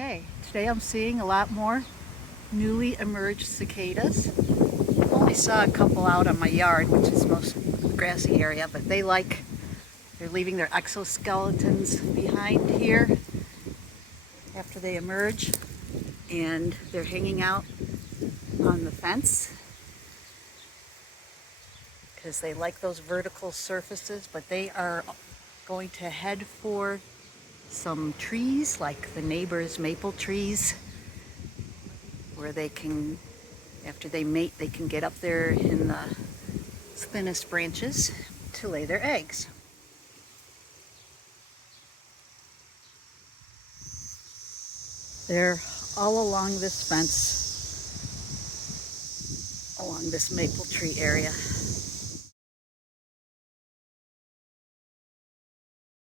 Okay, today I'm seeing a lot more newly emerged cicadas. I only saw a couple out on my yard, which is most grassy area, but they're leaving their exoskeletons behind here after they emerge, and they're hanging out on the fence because they like those vertical surfaces, but they are going to head for some trees like the neighbor's maple trees where they can, after they mate, they can get up there in the thinnest branches to lay their eggs. They're all along this fence, along this maple tree area.